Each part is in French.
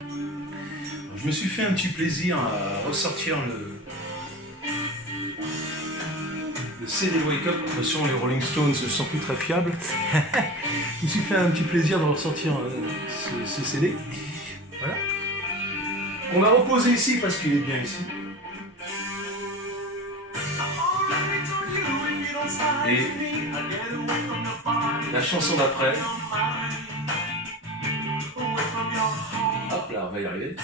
Je me suis fait un petit plaisir à ressortir le CD Wake Up. De toute façon, les Rolling Stones ne sont plus très fiables. Je me suis fait un petit plaisir de ressortir ce CD. Voilà. On va reposer ici parce qu'il est bien ici. Et la chanson d'après. Hop là, on va y arriver.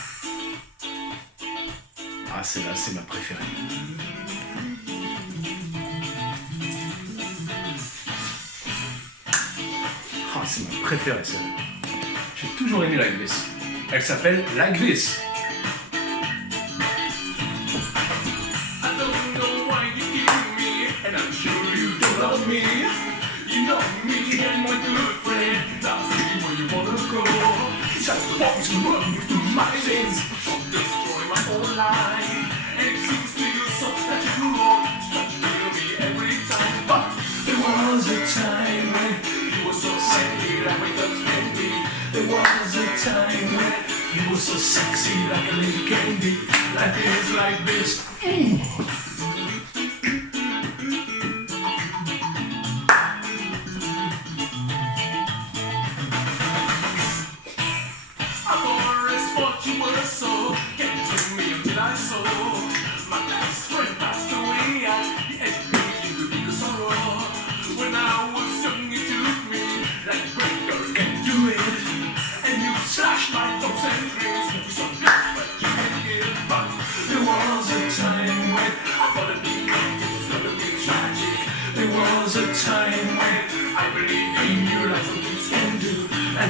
Ah, celle-là, c'est ma préférée. Ah, c'est ma préférée, celle-là. J'ai toujours aimé Like This. Elle s'appelle Like This. Me, you know me and my good friend. I see where you wanna go. Shut the box and run through my veins. Don't destroy my whole life. And it seems to you so that you grew up. Try to kill me every time. But there was a time when you were so sandy like a Dutch candy. There was a time when you were so sexy like a little candy. Life is like this.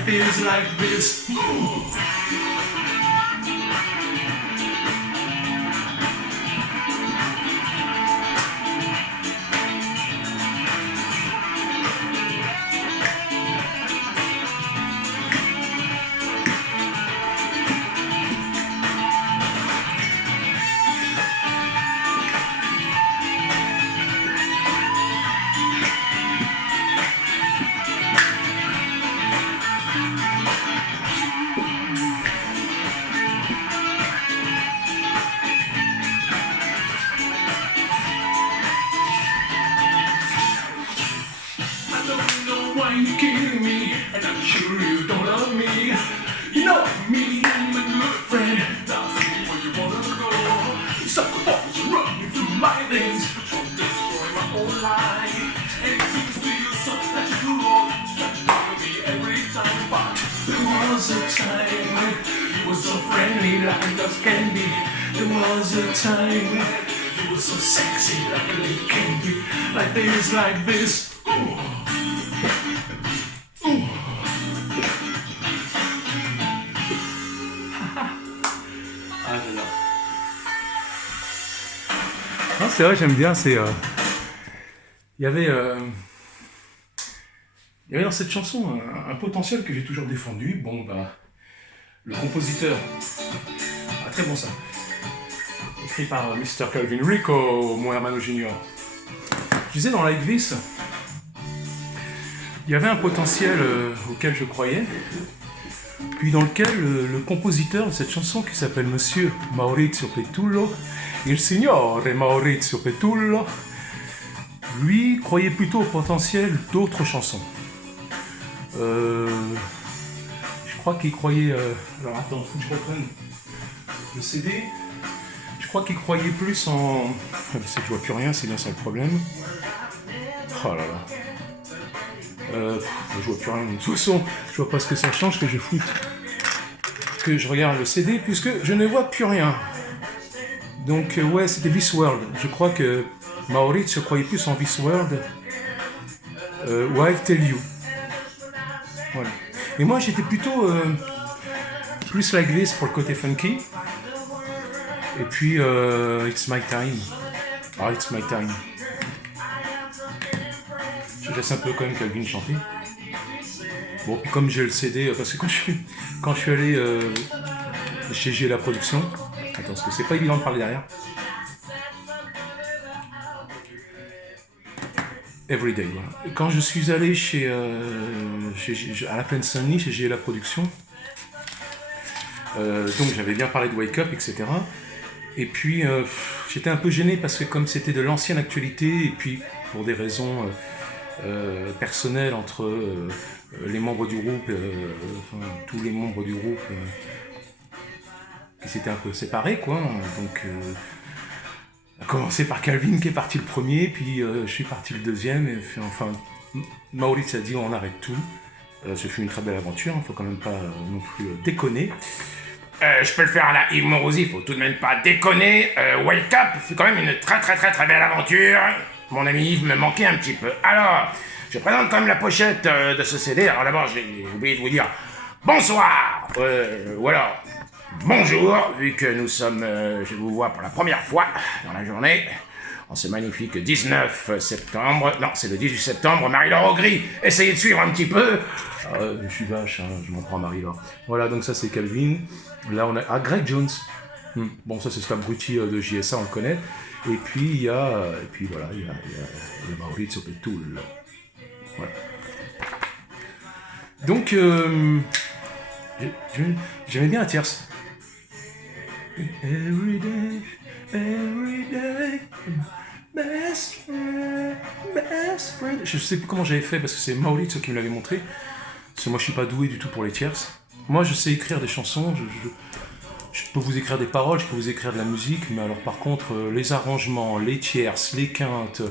Feels like this. You kidding me, and I'm sure you don't love me. You know me and my good friend. I'll see where you wanna go. You suck the balls running through my veins. Trying to destroy my whole life. And it seems to you so that you grew up. Try to kill me every time. But there was a time when you were so friendly like Dutch candy. There was a time when you were so sexy like a little candy. Like this, like this. Ooh. Non, c'est vrai, j'aime bien. Il y avait dans cette chanson un potentiel que j'ai toujours défendu. Bon, bah, le compositeur, très bon ça, écrit par Mr. Calvin Rico, mon hermano junior. Je disais dans Like This, il y avait un potentiel auquel je croyais, puis dans lequel le compositeur de cette chanson, qui s'appelle Monsieur Maurizio Petullo, il signore Maurizio Petullo, lui croyait plutôt au potentiel d'autres chansons. Je crois qu'il croyait... alors attends, faut que je reprenne le CD. Je crois qu'il croyait plus en... c'est que je vois plus rien, c'est bien ça le problème. Oh là là. Je vois plus rien. De toute façon, je vois pas ce que ça change que je foute. Que je regarde le CD, puisque je ne vois plus rien. Donc ouais, c'était This World. Je crois que Maurizio croyait plus en This World. Why Tell You. Voilà. Et moi j'étais plutôt plus Like This pour le côté funky. Et puis It's My Time. Ah, It's My Time. Je laisse un peu quand même Calvin chanter. Bon, puis comme j'ai le CD, parce que quand je suis allé chez G la production, attends, parce que c'est pas évident de parler derrière. Everyday, voilà. Quand je suis allé à la Plaine Saint-Denis, chez G la production, Donc j'avais bien parlé de Wake Up, etc. Et puis j'étais un peu gêné parce que comme c'était de l'ancienne actualité, et puis pour des raisons personnelles entre les membres du groupe, enfin, tous les membres du groupe qui s'étaient un peu séparés, quoi. Donc on a commencé par Calvin qui est parti le premier, puis je suis parti le deuxième, et puis, enfin Maurice a dit on arrête tout. Ce fut une très belle aventure, il ne faut quand même pas non plus déconner. Je peux le faire à la Yves Morosi, faut tout de même pas déconner. Wake Up, c'est quand même une très belle aventure. Mon ami Yves me manquait un petit peu. Alors, je présente quand même la pochette de ce CD. Alors d'abord, j'ai oublié de vous dire bonsoir, ou alors bonjour, vu que nous sommes, je vous vois pour la première fois dans la journée, en ce magnifique 19 septembre. Non, c'est le 18 septembre, Marie-Laure Augry. Essayez de suivre un petit peu. Je suis vache, hein, je m'en prends à Marie-Laure. Voilà, donc ça c'est Calvin. Là on a... Ah, Greg Jones. Bon, ça c'est cet abruti de JSA, on le connaît. Et puis il y a... Et puis voilà, il y a le Maurizio Petullo. Voilà. Donc, j'aimais bien la tierce. Every day, best friend. Je sais plus comment j'avais fait parce que c'est Maurizio qui me l'avait montré. Parce que moi je suis pas doué du tout pour les tierces. Moi je sais écrire des chansons, je peux vous écrire des paroles, je peux vous écrire de la musique, mais alors par contre les arrangements, les tierces, les quintes,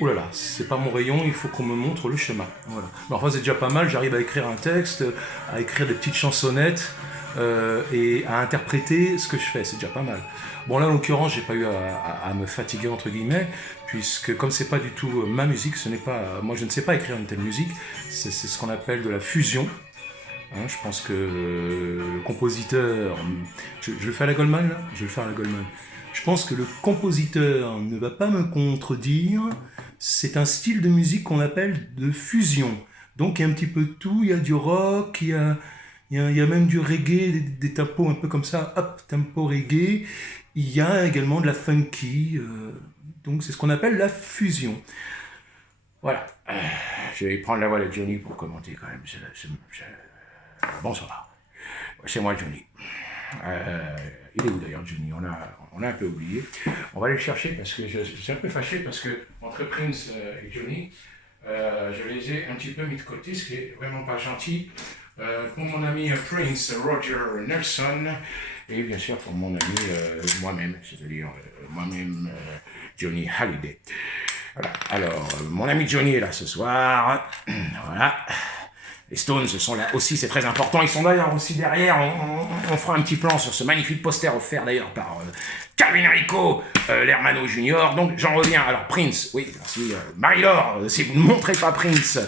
oh là là, c'est pas mon rayon, il faut qu'on me montre le chemin. Voilà. Mais enfin c'est déjà pas mal, j'arrive à écrire un texte, à écrire des petites chansonnettes et à interpréter ce que je fais, c'est déjà pas mal. Bon là en l'occurrence j'ai pas eu à me fatiguer entre guillemets, puisque comme c'est pas du tout ma musique, ce n'est pas, moi je ne sais pas écrire une telle musique, c'est ce qu'on appelle de la fusion. Hein, je pense que le compositeur, je le fais à la Goldman là, je vais le faire à la Goldman. Je pense que le compositeur ne va pas me contredire. C'est un style de musique qu'on appelle de fusion. Donc il y a un petit peu de tout, il y a du rock, il y a même du reggae, des tempos un peu comme ça, hop, tempo reggae. Il y a également de la funky, donc c'est ce qu'on appelle la fusion. Voilà. Je vais prendre la voix de Johnny pour commenter quand même. Bonsoir. C'est moi Johnny. Il est où d'ailleurs Johnny? On a un peu oublié. On va aller le chercher parce que je suis un peu fâché parce que entre Prince et Johnny, je les ai un petit peu mis de côté, ce qui est vraiment pas gentil. Pour mon ami Prince Roger Nelson et bien sûr pour mon ami moi-même, c'est-à-dire moi-même Johnny Hallyday. Voilà. Alors, mon ami Johnny est là ce soir. Voilà. Les Stones sont là aussi, c'est très important. Ils sont d'ailleurs aussi derrière. On fera un petit plan sur ce magnifique poster offert d'ailleurs par Calvin Rico, l'Hermano Junior. Donc j'en reviens. Alors Prince, oui, merci. Marie-Laure, si vous ne montrez pas Prince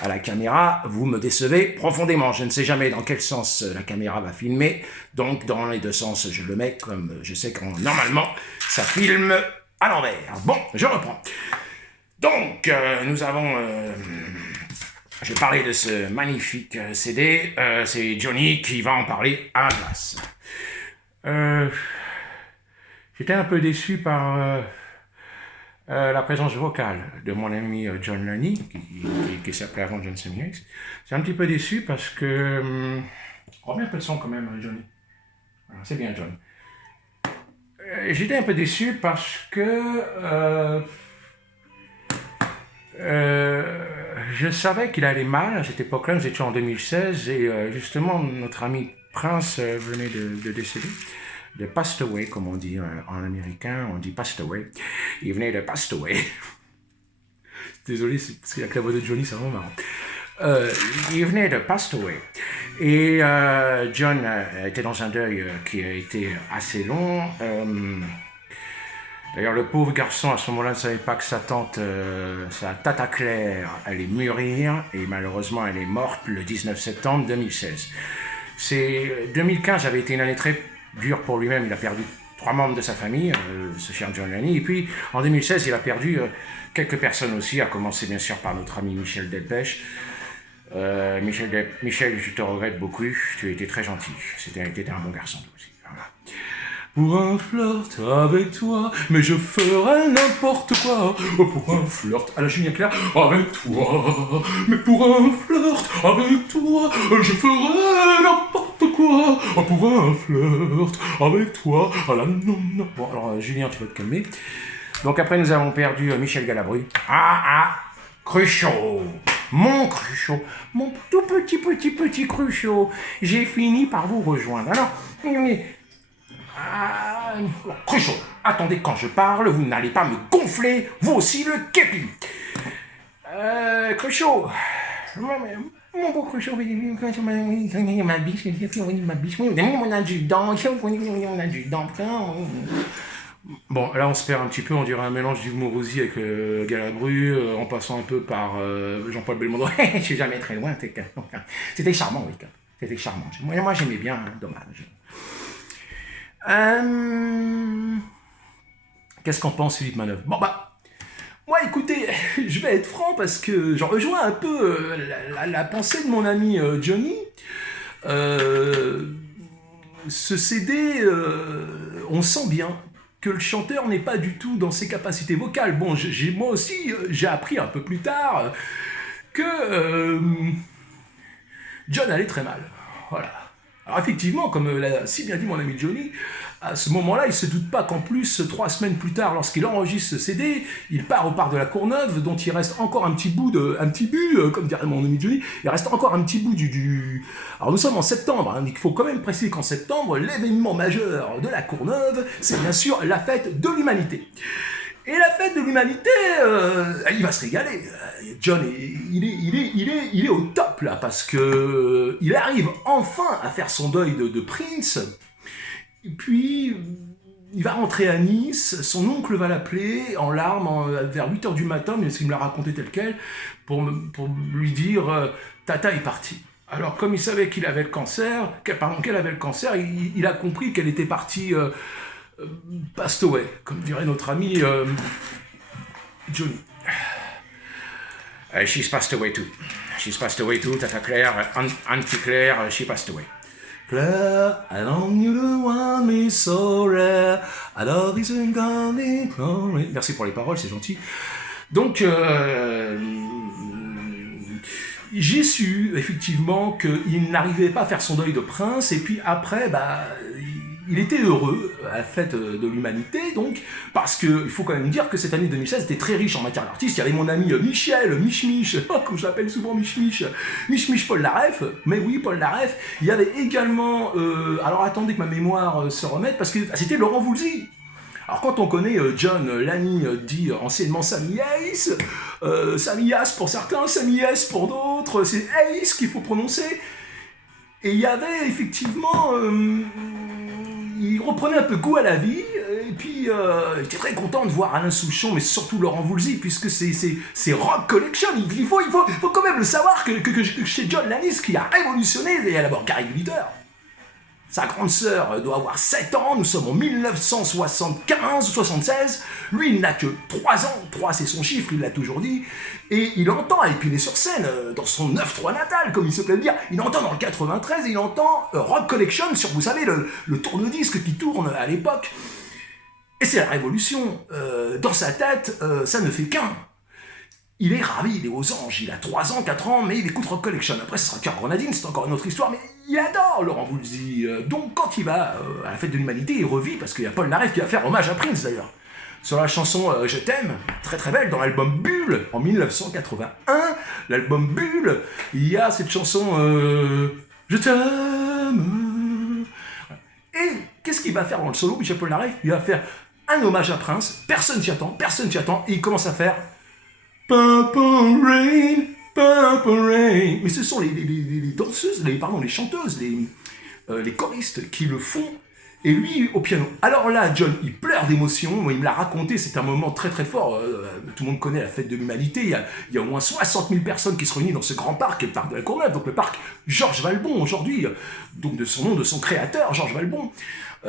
à la caméra, vous me décevez profondément. Je ne sais jamais dans quel sens la caméra va filmer. Donc dans les deux sens, je le mets comme je sais que normalement ça filme à l'envers. Bon, je reprends. Donc, nous avons... je parlais de ce magnifique CD. C'est Johnny qui va en parler à ma place. J'étais un peu déçu par la présence vocale de mon ami John Loney, qui s'appelait avant John Semiox. C'est un petit peu déçu parce que... remets un peu de son quand même, Johnny. Voilà, c'est bien, John. J'étais un peu déçu parce que... je savais qu'il allait mal à cette époque-là, nous étions en 2016, et justement notre ami Prince venait de décéder, de passed away, comme on dit en américain, on dit passed away. Il venait de passed away. Désolé, c'est parce qu'il y a que la voix de Johnny, c'est vraiment marrant. Il venait de passed away. Et John était dans un deuil qui a été assez long. D'ailleurs, le pauvre garçon, à ce moment-là, ne savait pas que sa tante, sa tata Claire, allait mûrir, et malheureusement, elle est morte le 19 septembre 2016. 2015 avait été une année très dure pour lui-même, il a perdu 3 membres de sa famille, ce cher John Loney, et puis en 2016, il a perdu quelques personnes aussi, à commencer bien sûr par notre ami Michel Delpech. Michel, je te regrette beaucoup, tu as été très gentil, tu étais un bon garçon aussi. Voilà. Pour un flirt avec toi, mais je ferai n'importe quoi. Pour un flirt à la Julien Clerc avec toi, mais pour un flirt avec toi, je ferai n'importe quoi. quoi pour un flirt avec toi à la non. Bon, alors Julien, tu vas te calmer. Donc après, nous avons perdu Michel Galabru. Cruchot, mon Cruchot, mon tout petit Cruchot, j'ai fini par vous rejoindre. Alors, Cruchot, attendez, quand je parle, vous n'allez pas me gonfler, vous aussi le képi. Cruchot, mon beau Cruchot, ma biche, mon adjudant. Bon, là on se perd un petit peu, on dirait un mélange d'Yves Morosi avec Galabru, en passant un peu par Jean-Paul Belmondo. Je suis jamais très loin, c'était charmant, oui, c'était charmant. Moi j'aimais bien, hein, dommage. Qu'est-ce qu'en pense Philippe Manœuvre? Bon bah, moi écoutez, je vais être franc parce que j'en rejoins un peu la pensée de mon ami Johnny. Ce CD, on sent bien que le chanteur n'est pas du tout dans ses capacités vocales. Bon, moi aussi, j'ai appris un peu plus tard que John allait très mal. Voilà. Alors effectivement, comme l'a si bien dit mon ami Johnny, à ce moment-là, il ne se doute pas qu'en plus, 3 semaines plus tard, lorsqu'il enregistre ce CD, il part au parc de la Courneuve, dont il reste encore un petit but, comme dirait mon ami Johnny, il reste encore un petit bout du... Alors nous sommes en septembre, hein, il faut quand même préciser qu'en septembre, l'événement majeur de la Courneuve, c'est bien sûr la fête de l'humanité. Et la fête de l'humanité, il va se régaler. John, il est au top là, parce que il arrive enfin à faire son deuil de Prince. Et puis, il va rentrer à Nice, son oncle va l'appeler en larmes vers 8h du matin, mais il me l'a raconté tel quel, pour lui dire Tata est partie. Alors, comme il savait qu'elle avait le cancer, il a compris qu'elle était partie passed away, comme dirait notre ami Johnny. She's passed away too. Tata Claire, Auntie Claire, she passed away. Claire, I know you don't want me so rare. I love is a golden glory. Merci pour les paroles, c'est gentil. Donc, j'ai su effectivement qu'il n'arrivait pas à faire son deuil de Prince, et puis après, il était heureux à la fête de l'humanité, donc, parce qu'il faut quand même dire que cette année 2016 était très riche en matière d'artistes. Il y avait mon ami Michel, Mich, comme je l'appelle souvent Mich Paul Laref, mais oui, Paul Laref. Il y avait également, alors attendez que ma mémoire se remette, parce que c'était Laurent Voulzy. Alors quand on connaît John Lanny, dit anciennement Sammy Ace, Sammy Ace pour certains, Sammy S pour d'autres, c'est Ace qu'il faut prononcer. Et il y avait effectivement... il reprenait un peu goût à la vie, et puis il était très content de voir Alain Souchon, mais surtout Laurent Voulzy, puisque c'est Rock Collection. Il faut quand même le savoir que chez John Lanny, ce qui a révolutionné, il y a d'abord Gary Glitter. Sa grande sœur doit avoir 7 ans, nous sommes en 1975 ou 76, lui il n'a que 3 ans, 3 c'est son chiffre, il l'a toujours dit, et il entend, et puis il est sur scène, dans son 9-3 natal, comme il se plaît de dire, il entend dans le 93, il entend Rock Collection sur, vous savez, le tourne-disque qui tourne à l'époque, et c'est la révolution, dans sa tête, ça ne fait qu'un. Il est ravi, il est aux anges, il a 3 ans, 4 ans, mais il écoute Rock Collection. Après, ce sera Cœur Grenadine, c'est encore une autre histoire, mais il adore Laurent Voulzy. Donc, quand il va à la fête de l'humanité, il revit, parce qu'il y a Paul Naref qui va faire hommage à Prince, d'ailleurs. Sur la chanson Je t'aime, très très belle, dans l'album Bulle, en 1981, l'album Bulle, il y a cette chanson Je t'aime. Et qu'est-ce qu'il va faire dans le solo, Michel Polnareff? Il va faire un hommage à Prince, personne s'y attend, et il commence à faire Purple Rain, Purple Rain. Mais ce sont les danseuses, les chanteuses, les choristes qui le font, et lui au piano. Alors là, John, il pleure d'émotion. Moi, il me l'a raconté, c'est un moment très très fort. Tout le monde connaît la fête de l'humanité. Il y a au moins 60 000 personnes qui se réunissent dans ce grand parc, qui est le parc de la Courneuve, donc le parc Georges Valbon aujourd'hui, donc de son nom, de son créateur, Georges Valbon.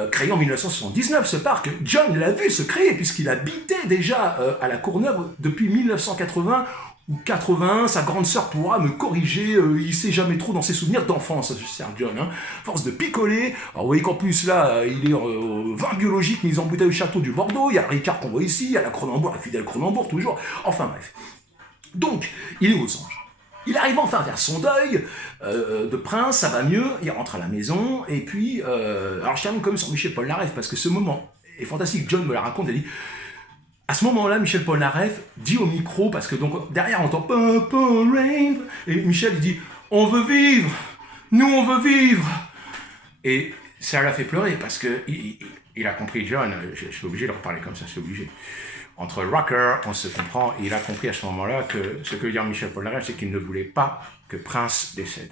Créé en 1979, ce parc, John l'a vu se créer, puisqu'il habitait déjà à la Courneuve depuis 1980 ou 81. Sa grande sœur pourra me corriger, il sait jamais trop dans ses souvenirs d'enfance, cher John. Hein. Force de picoler. Alors vous voyez qu'en plus là, il est au vin biologique mis en bouteille au château du Bordeaux. Il y a Ricard qu'on voit ici, il y a la Cronenbourg, la fidèle Cronenbourg toujours. Enfin bref. Donc, il est aux anges. Il arrive enfin à faire son deuil de prince, ça va mieux, il rentre à la maison, et puis... alors je termine comme sur Michel Polnareff, parce que ce moment est fantastique, John me la raconte, elle dit... À ce moment-là, Michel Polnareff dit au micro, parce que donc derrière on entend Purple Rain, et Michel il dit « On veut vivre, nous on veut vivre !» Et ça l'a fait pleurer, parce que il a compris, John, je suis obligé de reparler comme ça, c'est obligé. Entre rocker, on se comprend, et il a compris à ce moment-là que ce que veut dire Michel Polnareff, c'est qu'il ne voulait pas que Prince décède.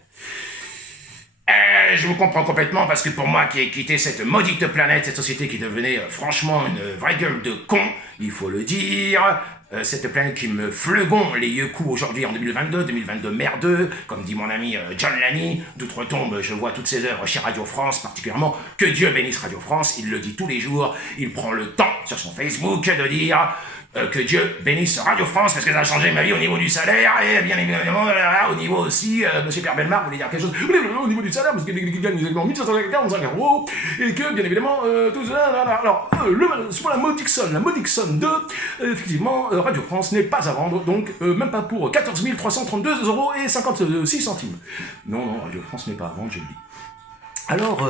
Je vous comprends complètement, parce que pour moi qui ai quitté cette maudite planète, cette société qui devenait franchement une vraie gueule de con, il faut le dire, cette planète qui me flegon les yeux coups aujourd'hui en 2022 merdeux, comme dit mon ami John Lanny, d'outre-tombe, je vois toutes ses œuvres chez Radio France, particulièrement, que Dieu bénisse Radio France, il le dit tous les jours, il prend le temps sur son Facebook de dire... que Dieu bénisse Radio France, parce que ça a changé ma vie au niveau du salaire, et bien évidemment, au niveau aussi, Monsieur Pierre Bellemare voulait dire quelque chose, au niveau du salaire, parce qu'il gagne exactement 1545 €, et que, bien évidemment, tout ça, alors, sur la modique somme de, effectivement, Radio France n'est pas à vendre, donc, même pas pour 14 332,56 €. Non, Radio France n'est pas à vendre, je le dis. Alors,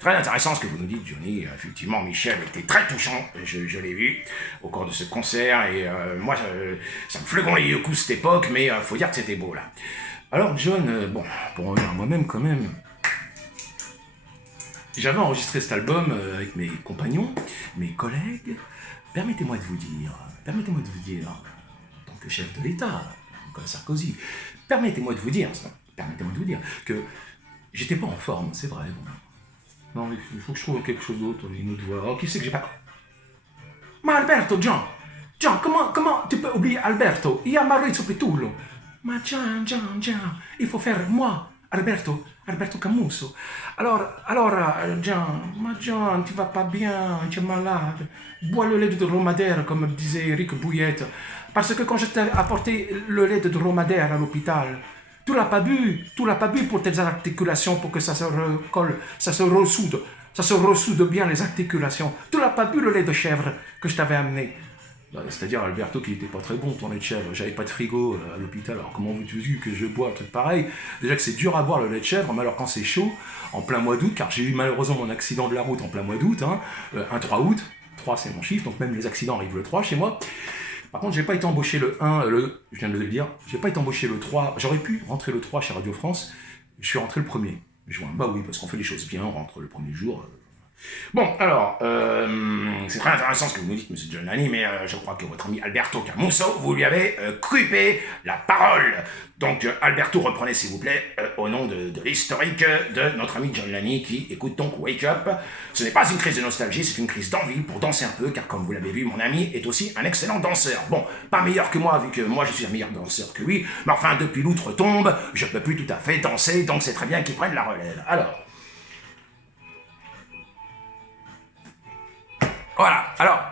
très intéressant ce que vous nous dites, Johnny. Effectivement, Michel était très touchant, je l'ai vu au cours de ce concert, et moi, ça me flegon les yeux coups cette époque, mais faut dire que c'était beau, là. Alors, John, bon, pour revenir à moi-même, quand même, j'avais enregistré cet album avec mes compagnons, mes collègues. Permettez-moi de vous dire, en tant que chef de l'État, Nicolas Sarkozy, permettez-moi de vous dire que j'étais pas en forme, c'est vrai, bon. Non, il faut que je trouve quelque chose d'autre, une autre voix. Oh, qui c'est que j'ai pas... Ma Alberto, John, comment tu peux oublier Alberto? Il y a Maurizio Petullo. Ma John, il faut faire moi, Alberto Camuso. Alors, John, tu vas pas bien, tu es malade. Bois le lait de dromadaire, comme disait Eric Bouillette. Parce que quand je t'ai apporté le lait de dromadaire à l'hôpital, tu l'as pas bu pour tes articulations, pour que ça se recolle, ça se ressoude bien les articulations. Tu l'as pas bu le lait de chèvre que je t'avais amené. C'est-à-dire, Alberto, qui était pas très bon ton lait de chèvre. J'avais pas de frigo à l'hôpital, alors comment veux-tu que je bois un truc pareil? Déjà que c'est dur à boire le lait de chèvre, mais alors quand c'est chaud, en plein mois d'août, car j'ai eu malheureusement mon accident de la route en plein mois d'août, un 3 août, 3 c'est mon chiffre, donc même les accidents arrivent le 3 chez moi. Par contre, j'ai pas été embauché le 1, je viens de le dire, j'ai pas été embauché le 3, j'aurais pu rentrer le 3 chez Radio France, je suis rentré le 1er juin. Bah oui, parce qu'on fait les choses bien, on rentre le premier jour. Bon, alors, c'est très intéressant ce que vous nous dites, monsieur John Lanny, mais je crois que votre ami Alberto Camuso, vous lui avez coupé la parole. Donc, Alberto, reprenez s'il vous plaît, au nom de l'historique de notre ami John Lanny, qui écoute donc Wake Up. Ce n'est pas une crise de nostalgie, c'est une crise d'envie pour danser un peu, car comme vous l'avez vu, mon ami est aussi un excellent danseur. Bon, pas meilleur que moi, vu que moi je suis un meilleur danseur que lui, mais enfin, depuis l'outre-tombe, je peux plus tout à fait danser, donc c'est très bien qu'il prenne la relève. Voilà, alors,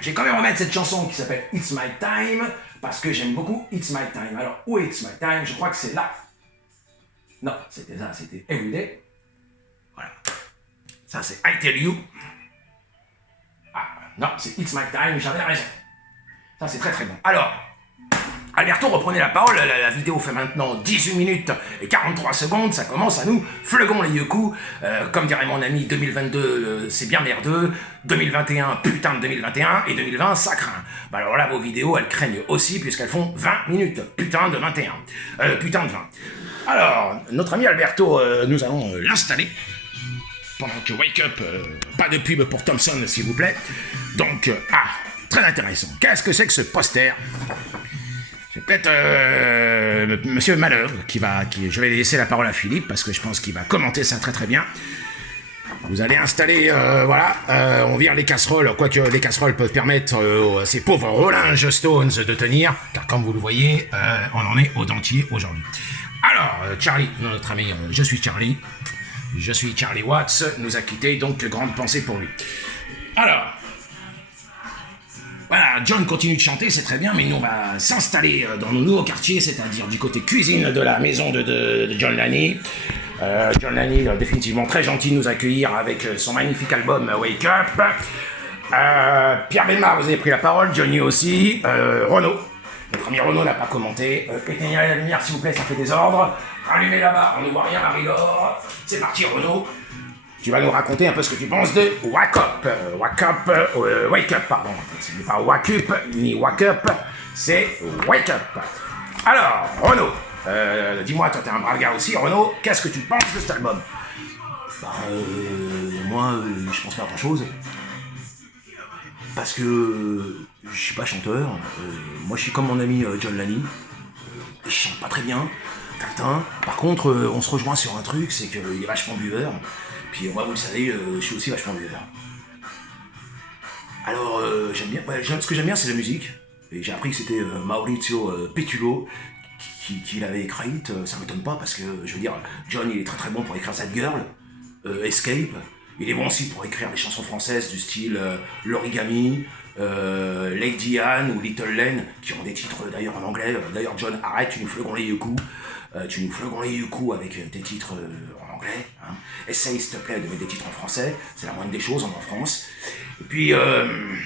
j'ai quand même remettre cette chanson qui s'appelle It's My Time, parce que j'aime beaucoup It's My Time. Alors, où est It's My Time? Je crois que c'est là. Non, c'était ça, c'était Everyday. Voilà. Ça, c'est I Tell You. Ah, non, c'est It's My Time, j'avais raison. Ça, c'est très très bon. Alors, Alberto, reprenez la parole, la vidéo fait maintenant 18 minutes et 43 secondes, ça commence à nous flegon les yeux coups, comme dirait mon ami, 2022 c'est bien merdeux, 2021 putain de 2021, et 2020 ça craint. Bah alors là, vos vidéos elles craignent aussi puisqu'elles font 20 minutes, putain de 21, putain de 20. Alors, notre ami Alberto, nous allons l'installer, pendant que Wake Up, pas de pub pour Thompson s'il vous plaît, donc, très intéressant, qu'est-ce que c'est que ce poster? C'est peut-être Monsieur Malheur je vais laisser la parole à Philippe parce que je pense qu'il va commenter ça très très bien. Vous allez installer, on vire les casseroles, quoique les casseroles peuvent permettre à ces pauvres Rolling Stones de tenir, car comme vous le voyez, on en est au dentier aujourd'hui. Alors, Charlie, notre ami, je suis Charlie Watts, nous a quittés, donc grande pensée pour lui. Alors, voilà, John continue de chanter, c'est très bien, mais nous on va s'installer dans nos nouveaux quartiers, c'est-à-dire du côté cuisine de la maison de John Lanny. John Lanny, définitivement très gentil de nous accueillir avec son magnifique album Wake Up. Pierre Bellemare, vous avez pris la parole, Johnny aussi, Renaud. Notre ami Renaud n'a pas commenté. Éteignez la lumière s'il vous plaît, ça fait désordre. Rallumez là-bas, on ne voit rien, Marie-Laure. C'est parti Renaud. Tu vas nous raconter un peu ce que tu penses de Wake Up. Wake Up, pardon. Ce n'est pas Wake Up ni Wake Up, c'est Wake Up. Alors, Renaud, dis-moi, toi t'es un brave gars aussi, Renaud, qu'est-ce que tu penses de cet album? Moi, je pense pas à grand chose. Parce que je suis pas chanteur. Moi, je suis comme mon ami John Lanny. Je chante pas très bien. Putain. Par contre, on se rejoint sur un truc, c'est qu'il est vachement buveur. Puis moi, vous le savez, je suis aussi vachement buveur. Alors, j'aime bien. Ce que j'aime bien, c'est la musique. Et j'ai appris que c'était Maurizio Petullo qui l'avait écrite. Ça m'étonne pas parce que, je veux dire, John, il est très très bon pour écrire Sad Girl, Escape. Il est bon aussi pour écrire des chansons françaises du style L'Origami, Lady Anne ou Little Len, qui ont des titres d'ailleurs en anglais. D'ailleurs, John, arrête, tu nous fleurons les yuku. Tu nous fleurons les yuku avec tes titres en anglais. Hein. Essaye, s'il te plaît, de mettre des titres en français. C'est la moindre des choses, on est en France. Et puis,